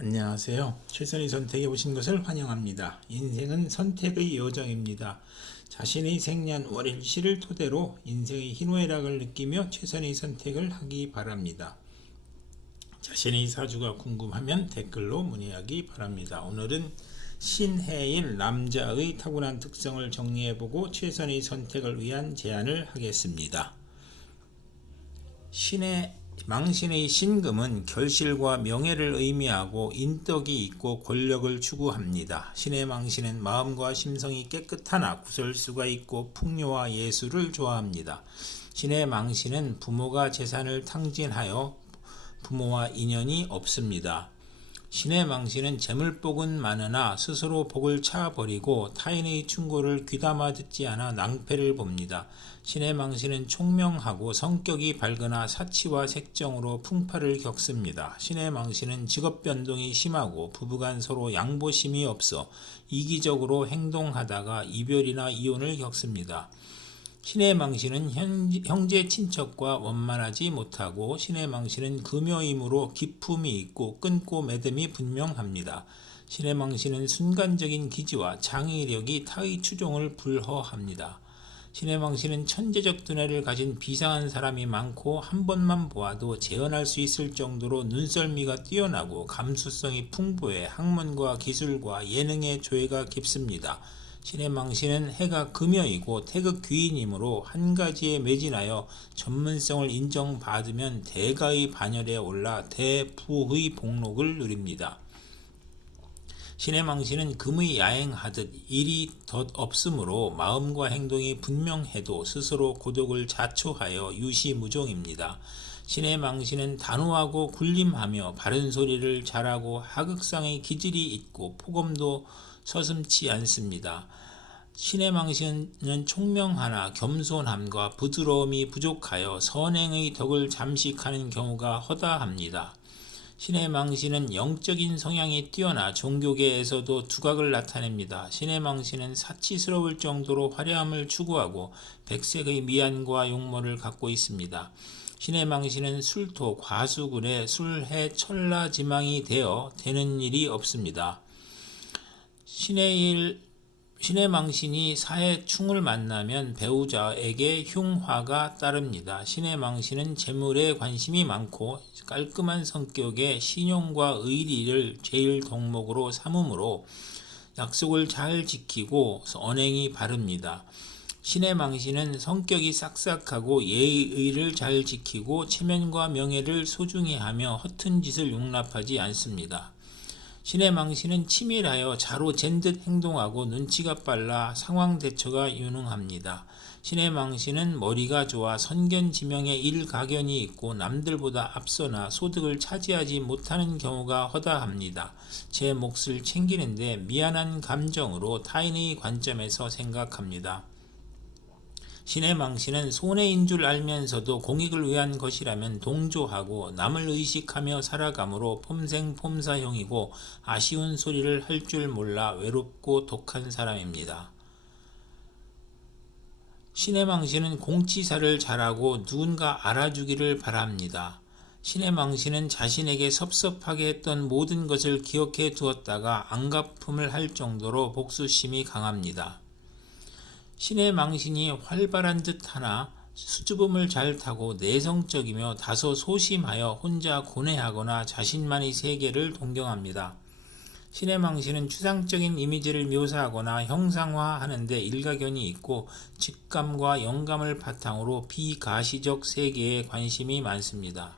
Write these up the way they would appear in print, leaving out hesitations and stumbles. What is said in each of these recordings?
안녕하세요. 최선의 선택에 오신 것을 환영합니다. 인생은 선택의 여정입니다. 자신의 생년월일시를 토대로 인생의 희노애락을 느끼며 최선의 선택을 하기 바랍니다. 자신의 사주가 궁금하면 댓글로 문의하기 바랍니다. 오늘은 신해일 남자의 타고난 특성을 정리해보고 최선의 선택을 위한 제안을 하겠습니다. 망신의 신금은 결실과 명예를 의미하고 인덕이 있고 권력을 추구합니다. 신의 망신은 마음과 심성이 깨끗하나 구설수가 있고 풍요와 예술을 좋아합니다. 신의 망신은 부모가 재산을 탕진하여 부모와 인연이 없습니다. 신의 망신은 재물복은 많으나 스스로 복을 차버리고 타인의 충고를 귀담아 듣지 않아 낭패를 봅니다. 신의 망신은 총명하고 성격이 밝으나 사치와 색정으로 풍파를 겪습니다. 신의 망신은 직업 변동이 심하고 부부간 서로 양보심이 없어 이기적으로 행동하다가 이별이나 이혼을 겪습니다. 신의 망신은 형제 친척과 원만하지 못하고 신의 망신은 금요이므로 기품이 있고 끊고 매듭이 분명합니다. 신의 망신은 순간적인 기지와 창의력이 타의 추종을 불허합니다. 신의 망신은 천재적 두뇌를 가진 비상한 사람이 많고 한 번만 보아도 재현할 수 있을 정도로 눈썰미가 뛰어나고 감수성이 풍부해 학문과 기술과 예능의 조예가 깊습니다. 신의 망신은 해가 금여이고 태극 귀인이므로 한 가지에 매진하여 전문성을 인정받으면 대가의 반열에 올라 대부의 복록을 누립니다. 신의 망신은 금의 야행하듯 일이 덧 없으므로 마음과 행동이 분명해도 스스로 고독을 자초하여 유시무종입니다. 신의 망신은 단호하고 군림하며 바른 소리를 잘하고 하극상의 기질이 있고 폭언도 서슴지 않습니다. 신의 망신은 총명하나 겸손함과 부드러움이 부족하여 선행의 덕을 잠식하는 경우가 허다합니다. 신의 망신은 영적인 성향이 뛰어나 종교계에서도 두각을 나타냅니다. 신의 망신은 사치스러울 정도로 화려함을 추구하고 백색의 미안과 용모를 갖고 있습니다. 신의 망신은 술토 과수군의 술해 천라지망이 되어 되는 일이 없습니다. 신의 망신이 사해충을 만나면 배우자에게 흉화가 따릅니다. 신의 망신은 재물에 관심이 많고 깔끔한 성격에 신용과 의리를 제일 덕목으로 삼으므로 약속을 잘 지키고 언행이 바릅니다. 신의 망신은 성격이 싹싹하고 예의를 잘 지키고 체면과 명예를 소중히 하며 허튼 짓을 용납하지 않습니다. 신의 망신은 치밀하여 자로 잰 듯 행동하고 눈치가 빨라 상황 대처가 유능합니다. 신의 망신은 머리가 좋아 선견지명에 일가견이 있고 남들보다 앞서나 소득을 차지하지 못하는 경우가 허다합니다. 제 몫을 챙기는데 미안한 감정으로 타인의 관점에서 생각합니다. 신의 망신은 손해인 줄 알면서도 공익을 위한 것이라면 동조하고 남을 의식하며 살아가므로 폼생폼사형이고 아쉬운 소리를 할 줄 몰라 외롭고 독한 사람입니다. 신의 망신은 공치사를 잘하고 누군가 알아주기를 바랍니다. 신의 망신은 자신에게 섭섭하게 했던 모든 것을 기억해 두었다가 안갚음을 할 정도로 복수심이 강합니다. 신의 망신이 활발한 듯하나 수줍음을 잘 타고 내성적이며 다소 소심하여 혼자 고뇌하거나 자신만의 세계를 동경합니다. 신의 망신은 추상적인 이미지를 묘사하거나 형상화하는데 일가견이 있고 직감과 영감을 바탕으로 비가시적 세계에 관심이 많습니다.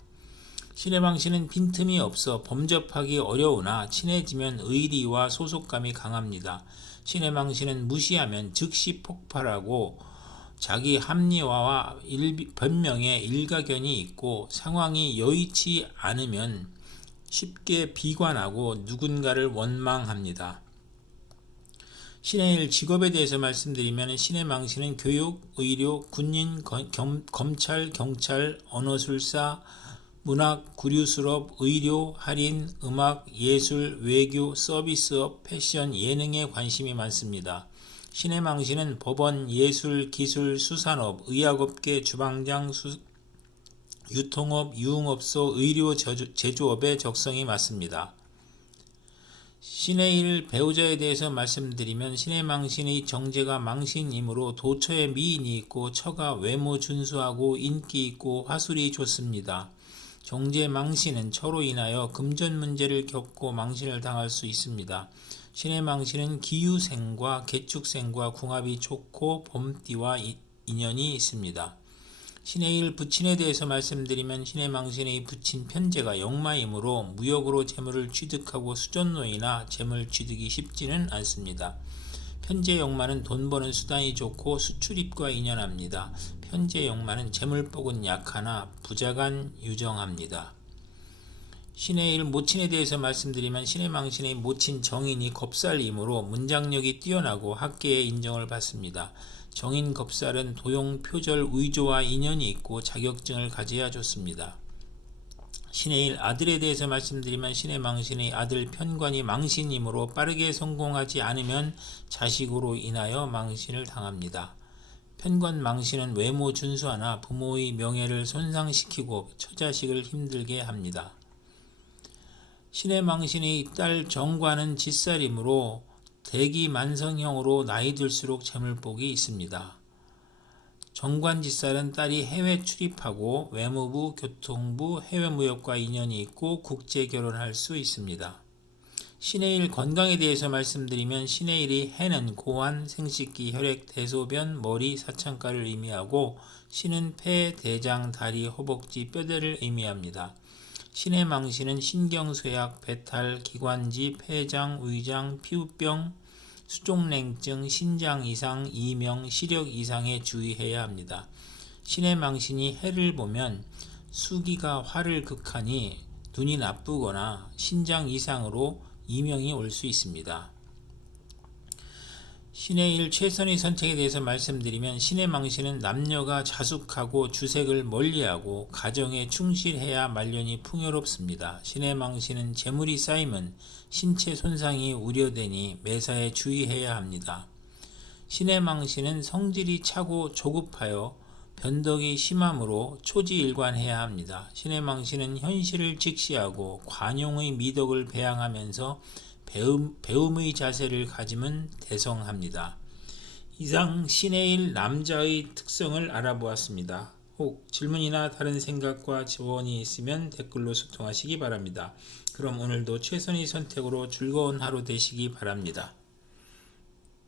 신의 망신은 빈틈이 없어 범접하기 어려우나 친해지면 의리와 소속감이 강합니다. 신의 망신은 무시하면 즉시 폭발하고 자기 합리화와 변명에 일가견이 있고 상황이 여의치 않으면 쉽게 비관하고 누군가를 원망합니다. 신의 일 직업에 대해서 말씀드리면 신의 망신은 교육, 의료, 군인, 검찰, 경찰, 언어술사, 문학, 구류수업, 의료, 할인, 음악, 예술, 외교, 서비스업, 패션, 예능에 관심이 많습니다. 신의 망신은 법원, 예술, 기술, 수산업, 의학업계, 주방장, 유통업, 유흥업소, 의료, 제조업에 적성이 맞습니다. 신의 일 배우자에 대해서 말씀드리면 신의 망신의 정제가 망신이므로 도처에 미인이 있고 처가 외모 준수하고 인기 있고 화술이 좋습니다. 정제 망신은 처로 인하여 금전 문제를 겪고 망신을 당할 수 있습니다. 신의 망신은 기유생과 개축생과 궁합이 좋고 범띠와 인연이 있습니다. 신의 일 부친에 대해서 말씀드리면 신의 망신의 부친 편재가 역마이므로 무역으로 재물을 취득하고 수전노이나 재물 취득이 쉽지는 않습니다. 편재 역마는 돈 버는 수단이 좋고 수출입과 인연합니다. 편재 역마는 재물복은 약하나 부자간 유정합니다. 신의 일 모친에 대해서 말씀드리면 신의 망신의 모친 정인이 겁살이므로 문장력이 뛰어나고 학계의 인정을 받습니다. 정인 겁살은 도용, 표절, 의조와 인연이 있고 자격증을 가져야 좋습니다. 신의 일 아들에 대해서 말씀드리면 신의 망신의 아들 편관이 망신이므로 빠르게 성공하지 않으면 자식으로 인하여 망신을 당합니다. 편관 망신은 외모 준수하나 부모의 명예를 손상시키고 처자식을 힘들게 합니다. 신의 망신의 딸 정관은 짓살이므로 대기만성형으로 나이 들수록 재물복이 있습니다. 정관짓살은 딸이 해외 출입하고 외무부, 교통부, 해외무역과 인연이 있고 국제결혼할 수 있습니다. 신의 일 건강에 대해서 말씀드리면 신의 일이 해는 고환, 생식기, 혈액, 대소변, 머리, 사창가를 의미하고 신은 폐, 대장, 다리, 허벅지, 뼈대를 의미합니다. 신의 망신은 신경쇠약, 배탈, 기관지, 폐장, 위장, 피부병, 수족냉증, 신장 이상, 이명, 시력 이상에 주의해야 합니다. 신의 망신이 해를 보면 수기가 화를 극하니 눈이 나쁘거나 신장 이상으로 이명이 올 수 있습니다. 신의 일 최선의 선택에 대해서 말씀드리면 신의 망신은 남녀가 자숙하고 주색을 멀리하고 가정에 충실해야 말년이 풍요롭습니다. 신의 망신은 재물이 쌓이면 신체 손상이 우려되니 매사에 주의해야 합니다. 신의 망신은 성질이 차고 조급하여 변덕이 심하므로 초지일관해야 합니다. 신의 망신은 현실을 직시하고 관용의 미덕을 배양하면서 배움의 자세를 가지면 대성합니다. 이상 신의 일 남자의 특성을 알아보았습니다. 혹 질문이나 다른 생각과 조언이 있으면 댓글로 소통하시기 바랍니다. 그럼 오늘도 최선의 선택으로 즐거운 하루 되시기 바랍니다.